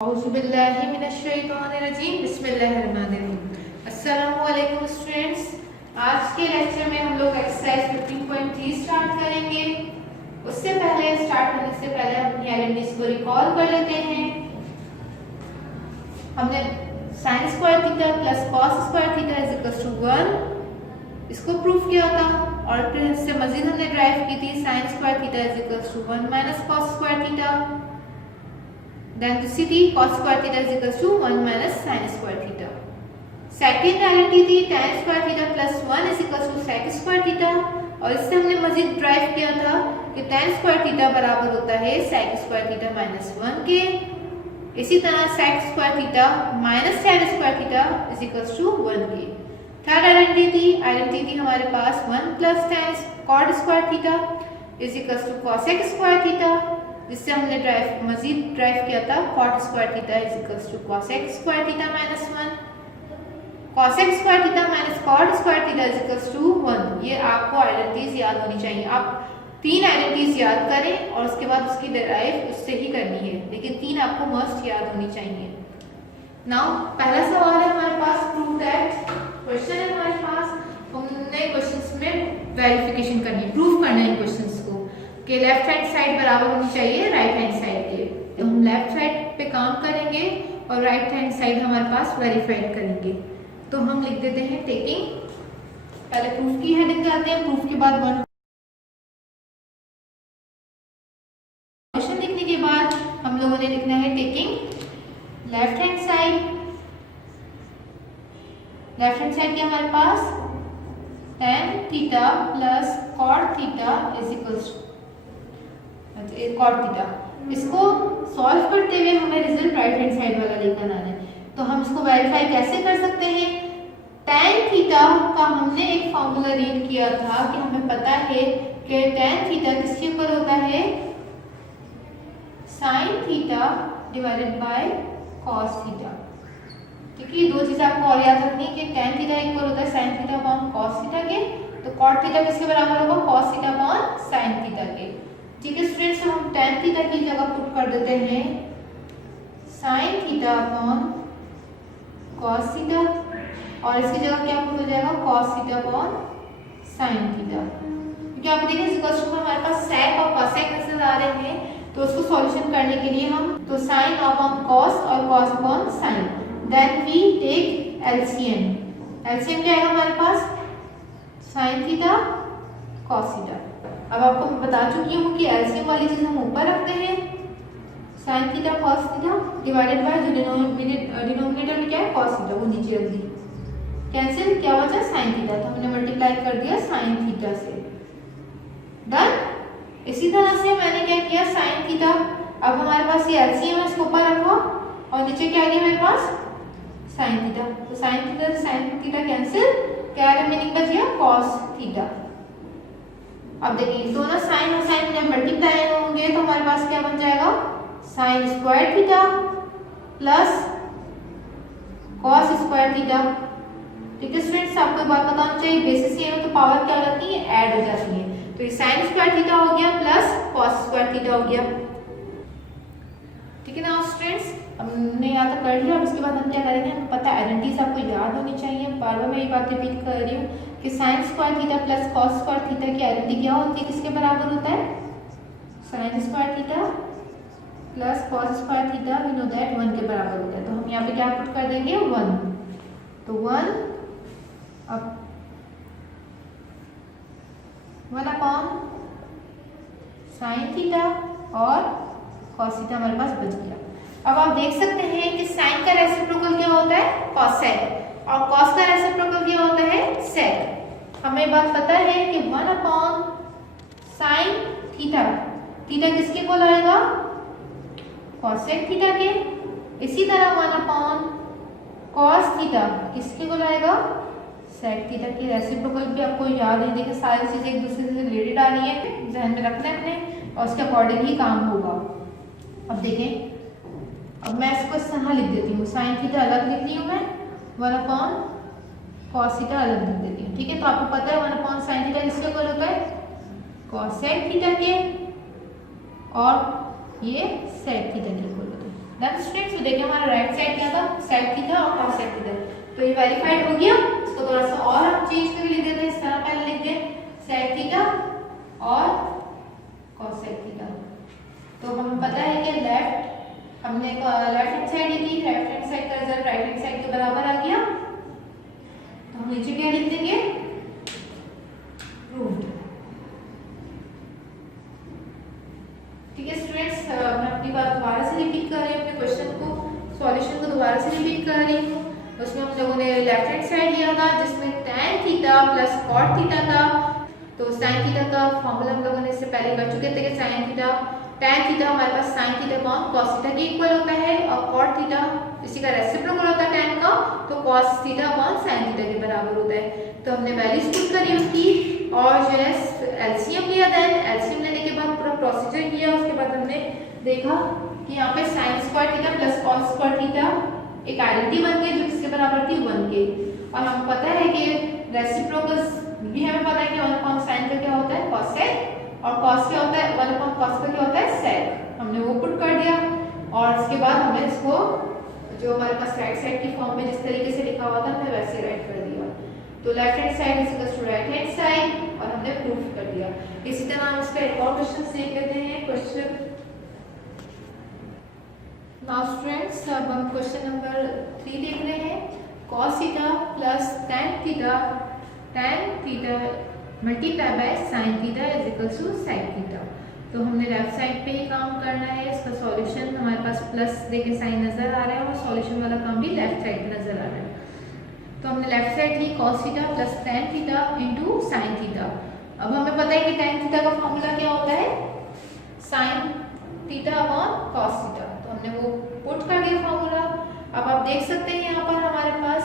अस्सलामुअलैकुम स्टूडेंट्स, आज के लेक्चर में हम लोग एक्सरसाइज 15.3 स्टार्ट करेंगे। उससे पहले स्टार्ट करने से पहले हम अपनी आइडेंटिटीज को रिकॉल कर लेते हैं। हमने sin square theta plus cos square theta is equal to 1 इसको प्रूफ किया था, और फिर इससे मजीद हमने ड्राइव की थी sin square theta is equal to 1 minus cos square theta. Then दूसरी थी cos square theta is equal to 1 minus sin square theta. Second identity थी tan square theta plus 1 is equal to sec square theta, और इससे हमने मजीद derive किया था कि tan स्क्वायर थीटा बराबर होता है sec स्क्वायर थीटा माइनस 1 के। इसी तरह sec square theta minus tan square theta is equal to 1 के। थर्ड आइडेंटिटी थी हमारे पास 1 plus tan cot square theta is equal to cosec square theta, जिससे हमने मजीद ड्राइव किया था cot square theta is equal to cosec square theta minus 1। cosec square theta minus cot square theta is equal to 1। ये आपको identities याद होनी चाहिए। आप 3 आइडेंटिटीज याद करें और उसके बाद उसकी डिराइव उससे ही करनी है, लेकिन 3 आपको मस्ट याद होनी चाहिए। नाउ पहला सवाल है हमारे पास, प्रूव दैट। क्वेश्चन है हमारे पास, हमने क्वेश्चंस में वेरिफिकेशन करनी है, प्रूव करना है क्वेश्चंस को कि लेफ्ट हैंड साइड बराबर होनी चाहिए राइट हैंड साइड के। तो हम लेफ्ट साइड पे काम करेंगे और राइट हैंड साइड हमारे पास वेरीफाइड करेंगे। तो हम लिख देते हैं टेकिंग, पहले प्रूफ की हेडिंग करते हैं, प्रूफ के बाद वन क्वेश्चन लिखने के बाद हम लोगों ने लिखना है taking left hand side. Left hand side के हमारे पास tan theta plus cot theta is equal cot theta. इसको सॉल्व करते हुए हमें रिजल्ट राइट हैंड साइड वाला लेकर आना है। तो हम इसको वेरीफाई कैसे कर सकते हैं? tan थीटा का हमने एक फॉर्मूला रीड किया था कि हमें पता है कि tan थीटा किसके इक्वल होता है, sin theta divided by cos theta. ठीक है, ये दो चीजें आपको और याद रखनी है कि tan थीटा इक्वल होता है sin theta upon cos theta के, तो cot थीटा किसके बराबर होगा, cos theta upon sin theta के। ठीक है स्टूडेंट्स, तो हम tan थीटा की जगह पुट कर देते हैं sin theta upon cos theta, और इसकी जगह क्या पुट हो जाएगा, cos theta upon sin theta. क्योंकि आप देखें इस क्वेश्चन में हमारे पास sec और cosec नजर आ रहे हैं, तो उसको सॉल्यूशन करने के लिए हम तो sin अपॉन cos और cos upon sin, then we take LCM। LCM क्या आएगा हमारे पास, sin थीटा cos थीटा। अब आपको मैं बता चुकी हूँ कि LCM वाली चीज हम ऊपर रखते हैं, sin theta cos theta divided by जो डिनोमिनेटर में क्या है cos थीटा, वो नीचे रख दी। कैंसिल क्या बचा, sin थीटा, तो हमने मल्टीप्लाई कर दिया sin थीटा से। डन। इसी तरह से मैंने क्या किया, sin थीटा, अब हमारे पास ये LCM है, इसको ऊपर रखो और नीचे क्या आ गया मेरे पास sin थीटा। तो sin थीटा से sin थीटा कैंसिल, क्या रिमेनिंग बच गया cos थीटा। अब देखिए दोनों sin और sin जब मल्टीप्लाई होंगे तो हमारे पास क्या बन जाएगा, sin square theta plus cos square theta. ठीक है स्टूडेंट्स, आपको एक बात बताना चाहिए, बेसिस ये है तो पावर क्या हो जाती है, ऐड हो जाती है। तो ये sin स्क्वायर थीटा हो गया प्लस cos स्क्वायर थीटा हो गया। ठीक है ना स्टूडेंट्स, हमने यहाँ तक कर लिया। और उसके बाद हम क्या करेंगे, हमें पता है आइडेंटिटीज आपको याद होनी चाहिए। बार बार मैं ये बात रिपीट कर रही हूँ कि sin square theta plus cos square theta की आइडेंटिटी क्या होती है, किसके बराबर होता है, sin square theta plus cos square theta we know that 1 के बराबर होता है। तो हम यहाँ पे क्या पुट कर देंगे 1, तो 1 अब 1 अपॉन sin थीटा और cos थीटा हमारे पास बच गया। अब आप देख सकते हैं कि sin का रेसिप्रोकल क्या होता है, cosec, और cos का रेसिप्रोकल क्या होता है, sec। हमें बात पता है कि 1 अपॉन sin थीटा, थीटा किसके इक्वल आएगा, cosec थीटा के। इसी तरह 1 अपॉन cos थीटा किसके इक्वल आएगा, sec थीटा के। रेसिप्रोकल भी आपको याद है, देखिए सारी चीजें एक दूसरे से रिलेटेड आ रही है, ध्यान में रखना है अपने, और उसके अकॉर्डिंग ही काम होगा। अब देखें, अब मैं इसको इस तरह लिख देती हूँ, sin थीटा अलग लिख रही हूँ मैं, 1 अपॉन cos थीटा अलग लिख देती हूँ। ठीक है, तो आपको पता है 1 अपॉन sin थीटा किसके इक्वल होता है, cosec थीटा के, और ये sec थीटा के इक्वल होता है। देन स्टूडेंट्स देखिए हमारा राइट साइड क्या था, सेक थीटा और कॉस सेक थीटा, तो ये वेरीफाइड हो गया। इसको थोड़ा सा और हम चेंज करके लिख देते हैं, इस तरह पहले लिख दें सेक थीटा और कॉस सेक थीटा। तो हमें पता है कि हमने लेफ्ट हैंड साइड लिखी, लेफ्ट हैंड साइड का रिजल्ट राइट हैंड साइड के बराबर आ गया, तो हम नीचे क्या लिख देंगे, प्रूव्ड। ठीक है स्टूडेंट्स, मैं अपनी बात दोबारा से रिपीट कर रही हूँ, अपने क्वेश्चन को सॉल्यूशन को दोबारा से रिपीट कर रही हूँ। उसमें हम लोगों ने लेफ्ट हैंड साइड लिया था जिसमें tan theta plus cot theta था। तो sin थीटा का फॉर्मूला हम लोगों ने इससे पहले कर चुके थे कि sin थीटा tan थीटा हमारे पास sin theta upon cos theta के इक्वल होता है, और cot थीटा इसी का रेसिप्रोकल होता है tan का, तो cos theta upon sin theta के बराबर होता है। तो हमने वैल्यूज पुट करी उसकी और जो है एलसीएम लिया, देन एलसीएम लेने के बाद पूरा प्रोसीजर किया। उसके बाद हमने देखा कि यहाँ पे sin square theta plus cos square theta एक आइडेंटिटी बन गई जो किसके बराबर थी 1 के, और हमें पता है कि रेसिप्रोकल भी हमें पता है कि 1 अपॉन sin का क्या होता है cos sec, और cos क्या होता है 1 अपॉन cos का क्या होता है sec। हमने वो पुट कर दिया और इसके बाद हमने इसको जो हमारे पास राइट साइड की फॉर्म में जिस तरीके से लिखा हुआ था हमने वैसे राइट कर दिया। तो left hand side is equal to right hand side और हमने प्रूफ कर दिया। इसी तरह हम इसका एक और क्वेश्चन देख लेते हैं। क्वेश्चन नाउ स्टूडेंट्स, अब हम क्वेश्चन नंबर 3 देख रहे हैं। cos theta plus tan theta multiply by sin theta is equal to sec theta. तो हमने लेफ्ट साइड पे ही काम करना है। इसका सॉल्यूशन हमारे पास प्लस देके साइन नजर आ रहा है और सॉल्यूशन वाला काम भी लेफ्ट साइड पे नजर आ रहा है। तो हमने लेफ्ट साइड ली cos theta plus tan theta into sin theta. अब हमें पता है कि tan थीटा का फॉर्मूला क्या होता है sin theta upon cos theta, तो हमने वो पुट कर दिया फॉर्मूला। अब आप देख सकते हैं यहाँ पर हमारे पास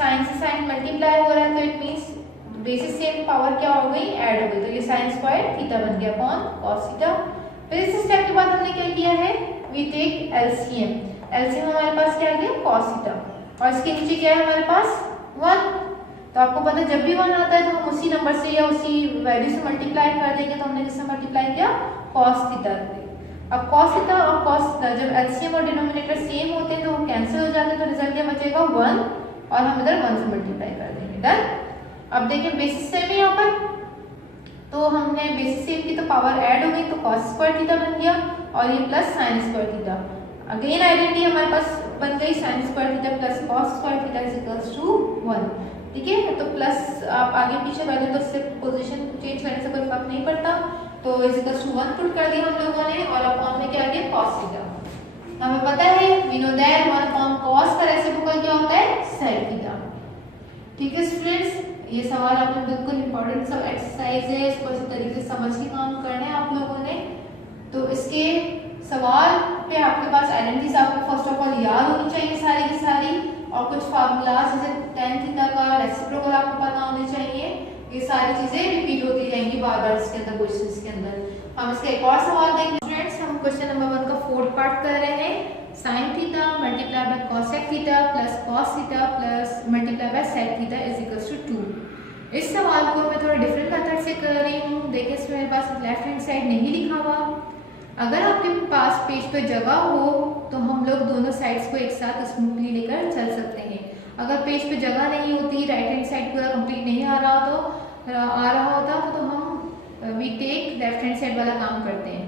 sin से sin मल्टीप्लाई हो रहा है, तो it means basis same power क्या हो गई ऐड हो गई, तो ये sin स्क्वायर थीटा बन गया अपॉन cos थीटा। फिर इस स्टेप के बाद हमने क्या किया है, वी टेक एलसीएम। एलसीएम हमारे पास क्या आ गया cos थीटा, और इसके नीचे क्या है हमारे पास 1। तो आपको पता है जब भी 1 आता है तो हम उसी नंबर से या उसी वैल्यू से मल्टीप्लाई कर देंगे। तो हमने किससे मल्टीप्लाई किया cos थीटा। अब cos थीटा और cos थीटा जब एलसीएम और डिनोमिनेटर सेम होते हैं तो वो कैंसिल हो जाते हैं, तो रिजल्ट क्या बचेगा 1, और हम इधर 1 से मल्टीप्लाई कर देंगे। डन। अब देखिए बेसिस सेम है यहाँ पर, तो हमने बेसिस सेम की तो पावर ऐड हो गई, तो cos स्क्वायर थीटा बन गया और ये plus sin square theta. Again identity हमारे पास बन गई sin square theta plus cos square theta is equals to 1। ठीक है, तो प्लस आप आगे पीछे कर दें तो इससे पोजीशन चेंज करने से कोई फर्क नहीं पड़ता। तो इज इक्वल्स टू 1 पुट कर दिया हम लोगों ने, और अपॉन में क्या आ गया cos थीटा। हमें पता है we know that 1 upon cos का रेसिप्रोकल क्या होता है sec थीटा। ठीक है स्टूडेंट्स, ये सवाल आपने बिल्कुल इंपॉर्टेंट सा एक्सरसाइज है, इसको इस तरीके से समझ के काम करना है आप लोगों ने। तो इसके सवाल पे आपके पास आइडेंटिटीज आपको फर्स्ट ऑफ ऑल याद होनी चाहिए सारी की सारी, और कुछ फार्मूलाज जैसे tan थीटा का रेसिप्रोकल आपको पता होने चाहिए। ये सारी चीजें रिपीट होती जाएंगी बार बार इसके अंदर क्वेश्चंस के अंदर। हम इसका एक और सवाल देखें स्टूडेंट्स। हम क्वेश्चन नंबर 1 का फोर्थ पार्ट कर रहे हैं। sin theta multiply by cos sec theta plus cos theta plus multiply by sec theta is equals to 2। इस सवाल को मैं थोड़ा डिफरेंट मेथड से कर रही हूँ। देखिए इसमें मेरे पास लेफ्ट हैंड साइड नहीं लिखा हुआ। अगर आपके पास पेज पे जगह हो तो हम लोग दोनों साइड्स को एक साथ स्मूथली लेकर चल सकते हैं। अगर पेज पे जगह नहीं होती, राइट हैंड साइड पूरा कंप्लीट नहीं आ रहा होता तो हम we take left hand side वाला काम करते हैं।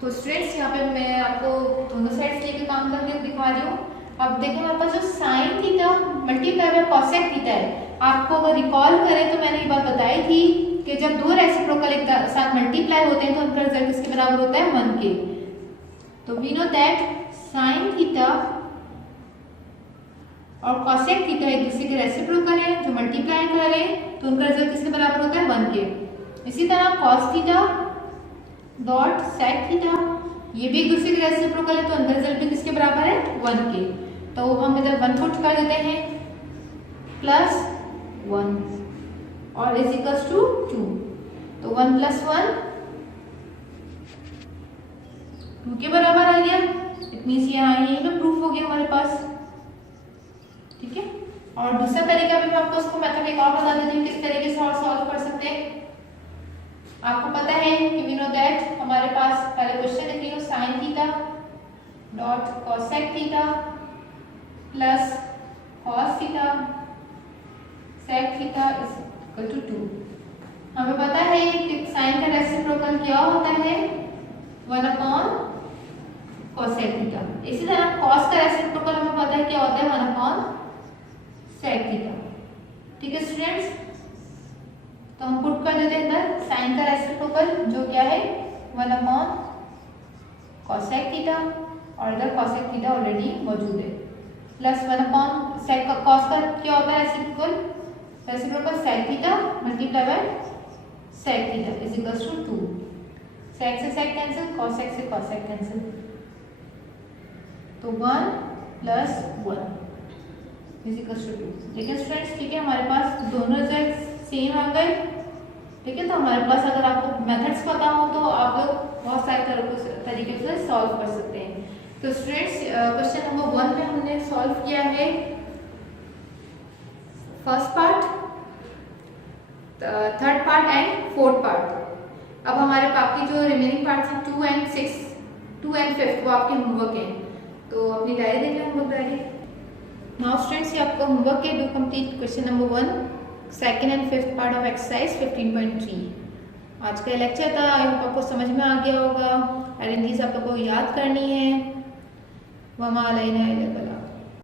तो स्टूडेंट्स यहाँ पे मैं आपको दोनों साइड्स लेके काम करके दिखा रही हूँ। अब देखो हमारे पास जो sin theta multiply by cos sec theta है, आपको अगर रिकॉल करें तो मैंने ये बात बताई थी कि जब दो रेसिप्रोकल एक साथ मल्टीप्लाई होते हैं तो उनका रिजल्ट किसके बराबर होता है 1 के। तो we know that sin theta और cos sec थीटा एक दूसरे के रेसिप्रोकल है, जो मल्टीप्लाई करें तो उनका रिजल्ट किसके बराबर होता है 1 के। इसी तरह cos theta dot sec theta ये भी एक दूसरे के रेसिप्रोकल है, तो उनका रिजल्ट भी किसके बराबर है 1 के। तो हम इधर 1 पुट कर देते हैं प्लस 1 और इज इक्वल्स टू 2। तो 1 प्लस 1 2 के बराबर आ गया। इट मींस यहाँ ये ना प्रूफ हो गया हमारे पास। ठीक है, और दूसरा तरीका भी मैं आपको उसको मेथड एक और बता देती हूँ किस तरीके से और सॉल्व कर सकते हैं। आपको पता है कि वी नो दैट हमारे पास पहले क्वेश्चन लिख रही हूँ sin theta dot cosec theta plus cos theta sec theta is equal to 2। हमें पता है कि साइन का रेसिप्रोकल क्या होता है 1 अपॉन कॉसेक थीटा। इसी तरह कॉस का रेसिप्रोकल हमें पता है क्या होता है 1 अपॉन सेक थीटा। ठीक है स्टूडेंट्स, तो हम पुट कर देते हैं इधर साइन का रेसिप्रोकल जो क्या है 1 अपॉन कॉसेक थीटा और इधर कॉसेक थीटा ऑलरेडी मौजूद है प्लस 1 अपॉन सेक का कॉस का क्या होता है reciprocal sec theta multiply by sec theta is equal to 2। Sec से सेक कैंसिल, कॉसेक से कॉसेक कैंसिल, तो 1 प्लस 1 इज इक्वल टू 2। ठीक है स्टूडेंट्स, ठीक है हमारे पास दोनों रिजल्ट सेम आ गए। ठीक है, तो हमारे पास अगर आपको मेथड्स पता हो तो आप लोग बहुत सारे तरीके से सॉल्व कर सकते हैं। तो स्टूडेंट्स क्वेश्चन नंबर 1 में हमने सॉल्व किया है first part, third part and fourth part. अब हमारे बाकी जो रिमेनिंग पार्ट्स हैं 2 एंड 5 वो आपके होमवर्क हैं, तो अपनी डायरी देख लें होमवर्क डायरी। नाउ स्टूडेंट्स ये आपका होमवर्क है, do complete question number 1 second and fifth part of exercise 15.3। आज का लेक्चर था, आई होप आपको समझ में आ गया होगा। आइडेंटिटीज आप लोगों को याद करनी है। वमा अलैना इल्लल बलाग।